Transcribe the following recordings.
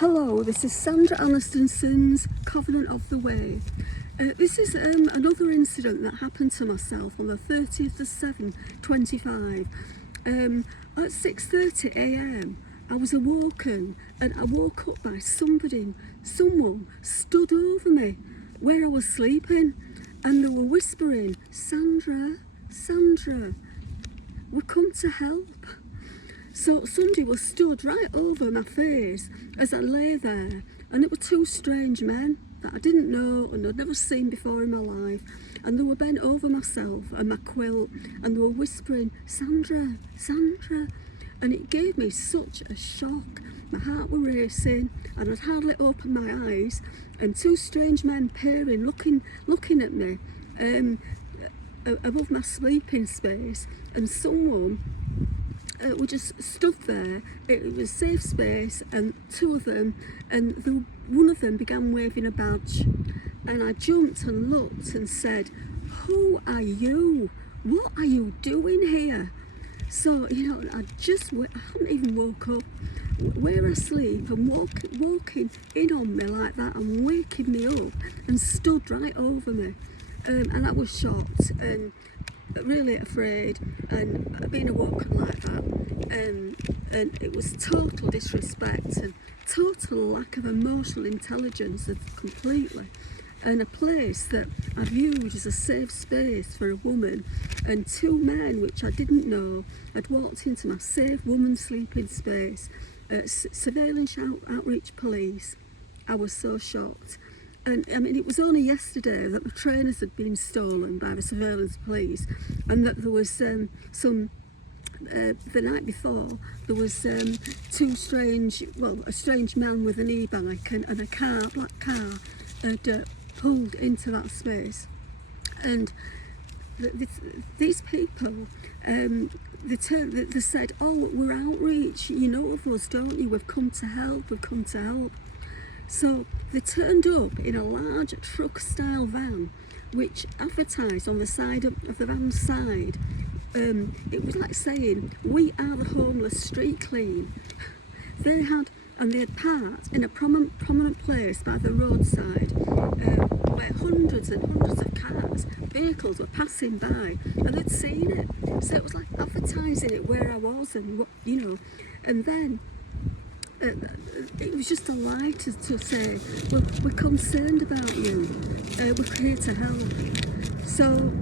Hello, this is Sandra Anastonson's Covenant of the Way. This is another incident that happened to myself on the 30th of 7th, 25. At 6:30 a.m. I was awoken and I woke up by someone stood over me where I was sleeping, and they were whispering, "Sandra, Sandra, we come to help." So somebody was stood right over my face as I lay there, and it were two strange men that I didn't know and I'd never seen before in my life, and they were bent over myself and my quilt, and they were whispering, "Sandra, Sandra," and it gave me such a shock. My heart were racing and I'd hardly opened my eyes, and two strange men peering, looking at me above my sleeping space, and someone we just stood there. It was safe space, and two of them, and one of them began waving a badge, and I jumped and looked and said, "Who are you? What are you doing here?" So, I hadn't even woke up. We're asleep and walking in on me like that and waking me up, and stood right over me, and I was shocked and really afraid, and being awoken like that, and it was total disrespect and total lack of emotional intelligence completely, and a place that I viewed as a safe space for a woman, and two men which I didn't know had walked into my safe woman sleeping space. Surveillance outreach police. I was so shocked. And I mean, it was only yesterday that my trainers had been stolen by the surveillance police, and that there was the night before, there was a strange man with an e-bike and a black car had pulled into that space. And these people, they said, "Oh, we're outreach, you know of us, don't you? We've come to help, we've come to help." So they turned up in a large truck-style van, which advertised on the side of the van's side. It was like saying, "We are the homeless street clean." They had parked in a prominent place by the roadside, where hundreds and hundreds of vehicles were passing by, and they'd seen it. So it was like advertising it where I was, and and then it was just a lie to say, "Well, we're concerned about you, we're here to help." So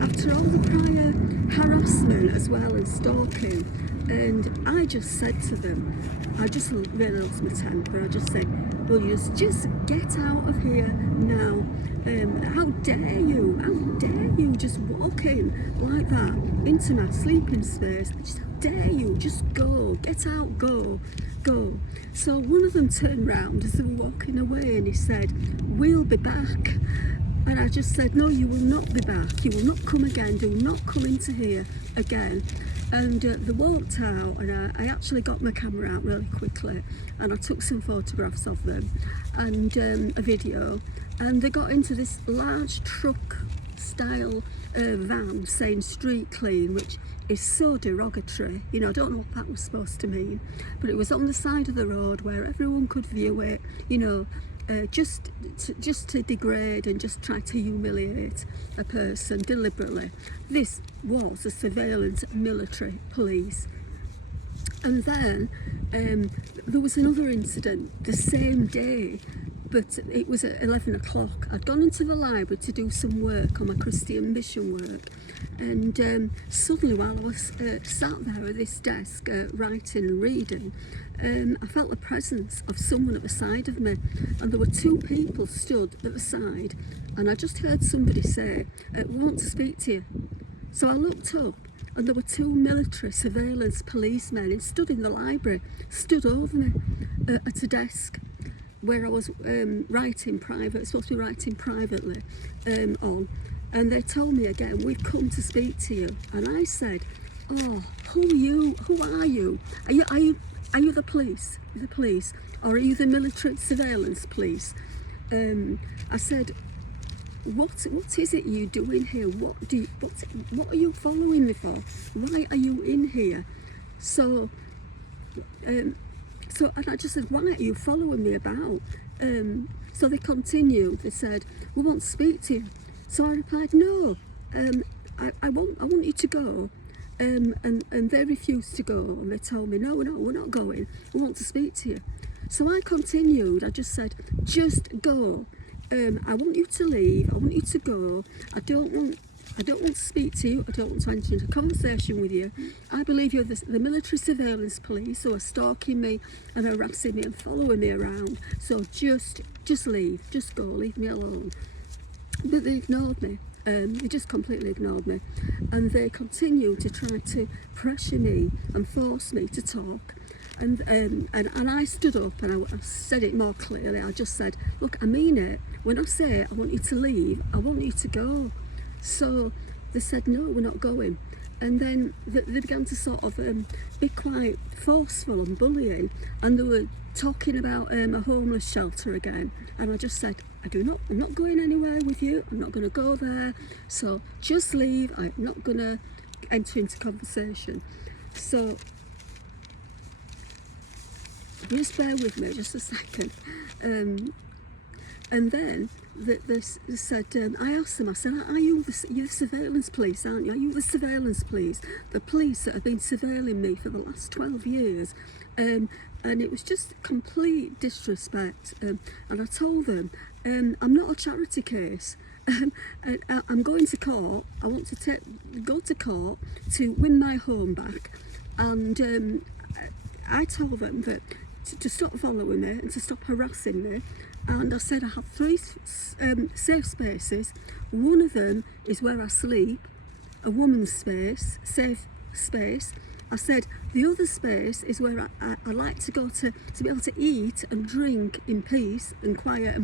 after all the prior harassment as well as stalking, and I just said to them, I just really lost my temper. I just said, "Well, you just get out of here now. How dare you? How dare you just walk in like that into my sleeping space? Just how dare you? Just go, get out, go." So one of them turned round as they were walking away, and he said, "We'll be back." And I just said, "No, you will not be back. You will not come again. Do not come into here again." And they walked out, and I actually got my camera out really quickly, and I took some photographs of them and a video. And they got into this large truck-style van saying "street clean," which is so derogatory. I don't know what that was supposed to mean, but it was on the side of the road where everyone could view it. Just to degrade and just try to humiliate a person deliberately. This was a surveillance military police. And then there was another incident the same day, but it was at 11 o'clock. I'd gone into the library to do some work on my Christian mission work, and suddenly while I was sat there at this desk writing and reading, I felt the presence of someone at the side of me, and there were two people stood at the side, and I just heard somebody say, "We want to speak to you." So I looked up, and there were two military surveillance policemen and stood in the library, stood over me at a desk where I was writing supposed to be writing privately on, and they told me again, "We've come to speak to you." And I said, "Oh, who are you? Who are you? Are you the police? The police, or are you the military surveillance police?" I said, What is it you doing here? What are you following me for? Why are you in here?" So So, and I just said, why are you following me about? So they continued. They said, we want to speak to you. So I replied, no, I want you to go. And they refused to go, and they told me, no, we're not going. We want to speak to you. So I continued. I just said, just go. I want you to leave. I want you to go. I don't want to speak to you. I don't want to enter into a conversation with you. I believe you're the military surveillance police who are stalking me and harassing me and following me around. So just leave. Just go. Leave me alone. But they ignored me. They just completely ignored me, and they continued to try to pressure me and force me to talk. And I stood up and I said it more clearly. I just said, look, I mean it. When I say I want you to leave, I want you to go. So they said, no, we're not going. And then they began to sort of be quite forceful and bullying, and they were talking about a homeless shelter again. And I just said, I'm not going anywhere with you. I'm not going to go there. So just leave. I'm not going to enter into conversation. So just bear with me just a second. And then they said, I asked them, I said, you're the surveillance police, aren't you? Are you the surveillance police? The police that have been surveilling me for the last 12 years. And it was just complete disrespect. And I told them, I'm not a charity case. And I'm going to court. I want to go to court to win my home back. And I told them that to stop following me and to stop harassing me. And I said I have 3 safe spaces. One of them is where I sleep, a woman's space, safe space. I said the other space is where I like to go to be able to eat and drink in peace and quiet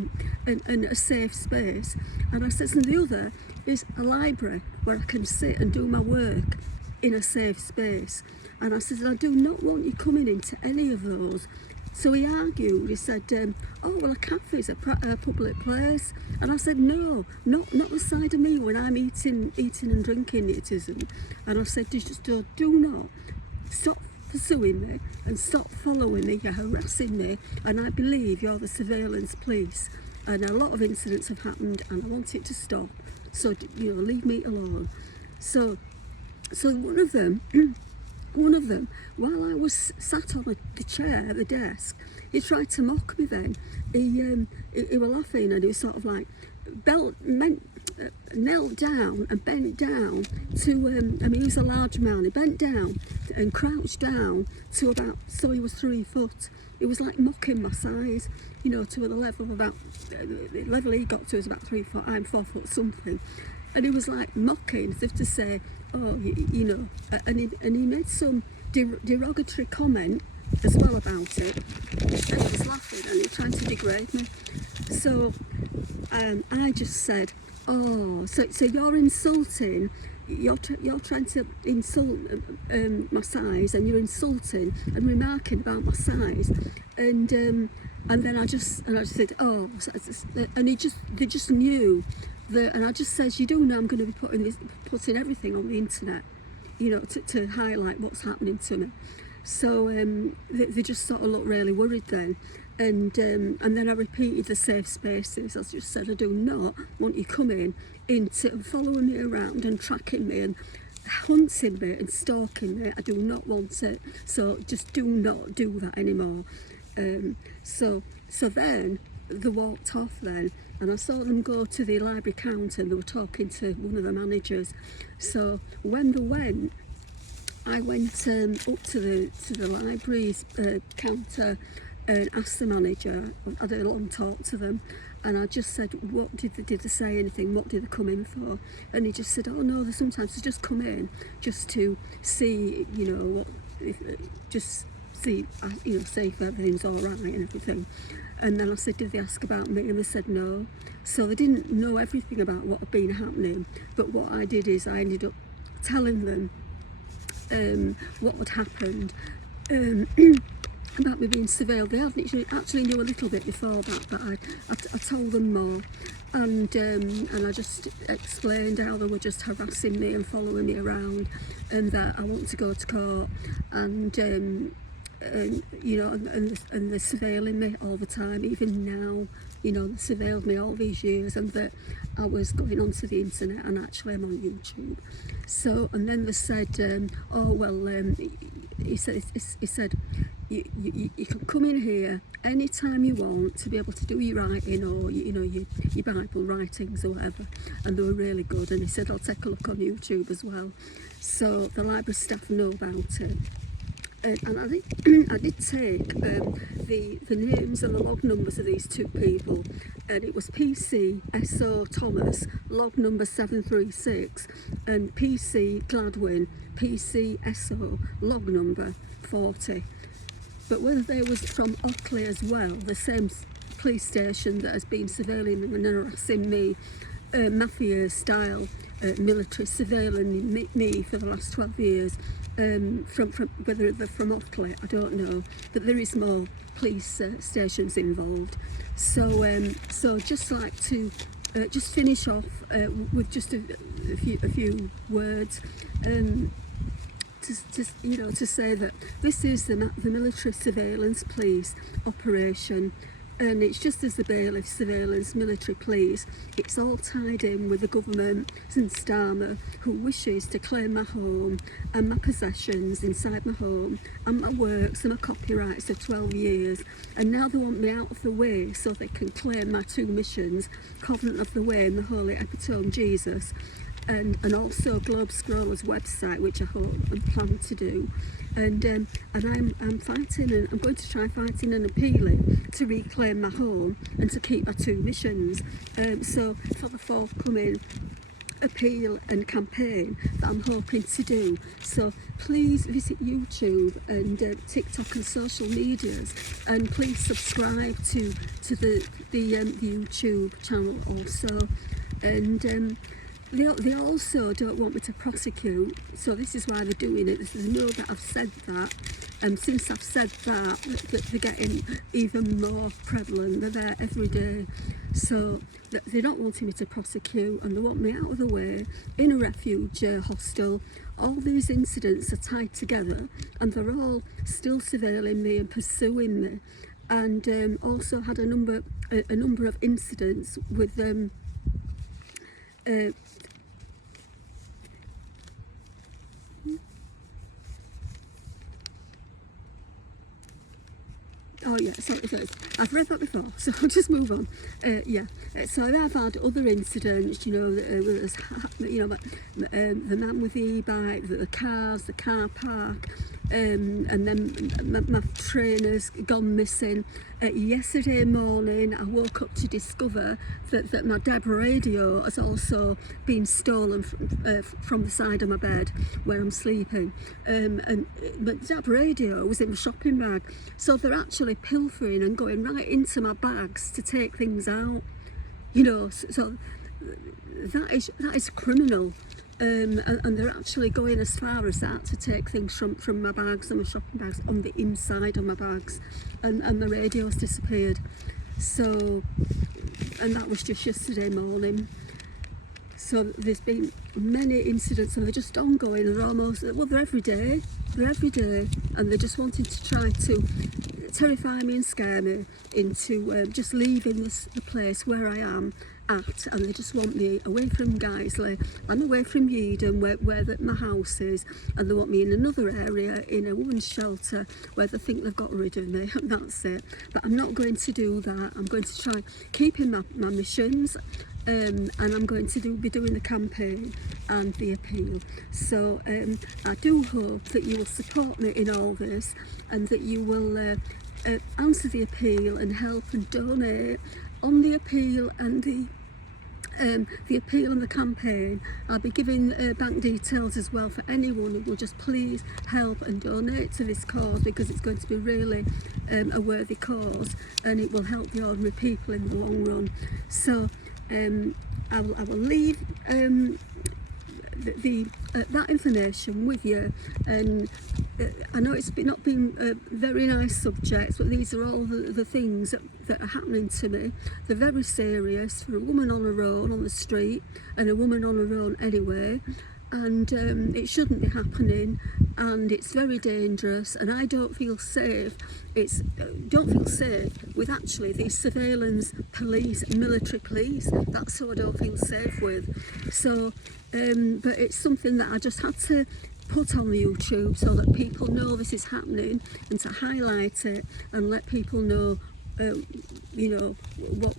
and a safe space. And I said, and the other is a library where I can sit and do my work in a safe space. And I said, I do not want you coming into any of those. So he argued. He said, oh, well, a cafe is a public place. And I said, no, not the side of me when I'm eating and drinking, it isn't. And I said, just do not stop pursuing me and stop following me. You're harassing me, and I believe you're the surveillance police. And a lot of incidents have happened, and I want it to stop. So, leave me alone. So one of them, while I was sat on the chair at the desk, he tried to mock me then. He was laughing, and he was sort of like knelt down and bent down to, he was a large man. He bent down and crouched down to about, so he was 3 foot. He was like mocking my size, to the level of about, the level he got to was about 3 foot, I'm 4 foot something. And he was like mocking, as if to say, oh, and he made some derogatory comment as well about it. And he was laughing and he was trying to degrade me. So I just said, oh, so you're insulting, you're trying to insult my size, and you're insulting and remarking about my size. And then I just said, oh, and they just knew. And I just said, you do know I'm going to be putting everything on the internet, to highlight what's happening to me. So they just sort of looked really worried then. And then I repeated the safe spaces. I just said, I do not want you coming into and following me around and tracking me and hunting me and stalking me. I do not want it. So just do not do that anymore. So then they walked off then. And I saw them go to the library counter, and they were talking to one of the managers. So when they went, I went up to the library's counter and asked the manager. I had a long talk to them, and I just said, what did they say anything? What did they come in for? And he just said, oh no, sometimes they just come in just to see, see if everything's all right and everything. And then I said, did they ask about me? And they said no. So they didn't know everything about what had been happening. But what I did is I ended up telling them what had happened about me being surveilled. They actually knew a little bit before that, but I told them more. And I just explained how they were just harassing me and following me around, and that I want to go to court. And you know, and they're surveilling me all the time, even now. You know, they surveilled me all these years, and that I was going onto the internet, and actually I'm on YouTube. So, and then they said, oh well, he said, you can come in here anytime you want to be able to do your writing, or you know, your Bible writings or whatever. And they were really good. And he said, I'll take a look on YouTube as well. So the library staff know about it. And I did, I did take the names and the log numbers of these two people, and it was PC SO Thomas, log number 736, and PC Gladwin, PC SO, log number 40. But whether they was from Ockley as well, the same police station that has been surveilling and harassing me, mafia style, military surveilling me for the last 12 years, from whether they're from Ockley, I don't know, but there is more police stations involved. So so just like to just finish off with just a few words, you know, to say that this is the military surveillance police operation. And it's just as the bailiff surveillance military police, it's all tied in with the government and Starmer, who wishes to claim my home and my possessions inside my home and my works and my copyrights for 12 years. And now they want me out of the way so they can claim my two missions, Covenant of the Way and the Holy Epitome Jesus, and also Globe Scroller's website, which I hope and plan to do. And I'm fighting, and I'm going to try fighting and appealing to reclaim my home and to keep my two missions. So for the forthcoming appeal and campaign that I'm hoping to do, so please visit YouTube and TikTok and social medias, and please subscribe to the YouTube channel also. And they also don't want me to prosecute, so this is why they're doing it. They know that I've said that, and since I've said that, they're getting even more prevalent. They're there every day. So they're not wanting me to prosecute, and they want me out of the way in a refuge hostel. All these incidents are tied together, and they're all still surveilling me and pursuing me. And also had a number of incidents with them. Oh yeah, sorry, I've read that before, so I'll just move on. Yeah, so I've had other incidents, you know, you know, the man with the e-bike, the cars, the car park, and then my trainer's gone missing. Yesterday morning I woke up to discover that my DAB radio has also been stolen from the side of my bed where I'm sleeping, and my DAB radio was in the shopping bag, so they're actually pilfering and going right into my bags to take things out, you know. So that is criminal. And they're actually going as far as that to take things from my bags and my shopping bags on the inside of my bags, and the radio's disappeared. So, and that was just yesterday morning. So there's been many incidents, and they're just ongoing, and they're almost, well, they're every day, and they're just wanting to try to terrify me and scare me into just leaving the place where I am at, and they just want me away from Guiseley and away from Yeadon where my house is, and they want me in another area in a women's shelter where they think they've got rid of me, and that's it. But I'm not going to do that. I'm going to try keeping my missions, and I'm going to be doing the campaign and the appeal. So I do hope that you will support me in all this, and that you will answer the appeal and help and donate on the appeal and the appeal and the campaign. I'll be giving bank details as well for anyone who will just please help and donate to this cause, because it's going to be really a worthy cause, and it will help the ordinary people in the long run. So I will leave that information with you, and I know it's not been very nice subjects, but these are all the things that are happening to me. They're very serious for a woman on her own on the street, and a woman on her own anyway, and it shouldn't be happening. and it's very dangerous, and I don't feel safe. Don't feel safe with actually these surveillance police, military police. That's who I don't feel safe with. So, but it's something that I just had to put on the YouTube so that people know this is happening, and to highlight it and let people know you know,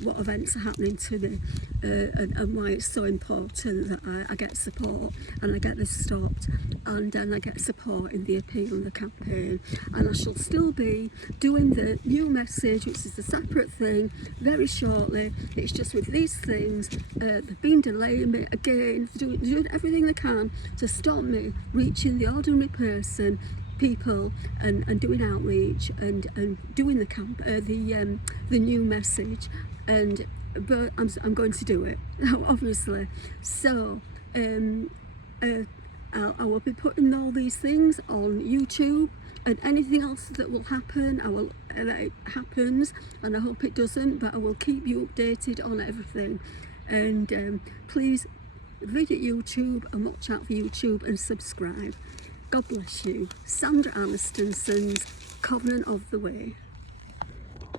what events are happening to me, and why it's so important that I get support and I get this stopped, and then I get support in the appeal and the campaign. And I shall still be doing the new message, which is a separate thing, very shortly. It's just with these things, they've been delaying me again, doing everything they can to stop me reaching the ordinary person, people, and doing outreach and doing the new message, but I'm going to do it obviously. So I will be putting all these things on YouTube, and anything else that will happen, it happens, and I hope it doesn't, but I will keep you updated on everything. And please visit YouTube and watch out for YouTube and subscribe. God bless you. Sandra Anistonson's Covenant of the Way.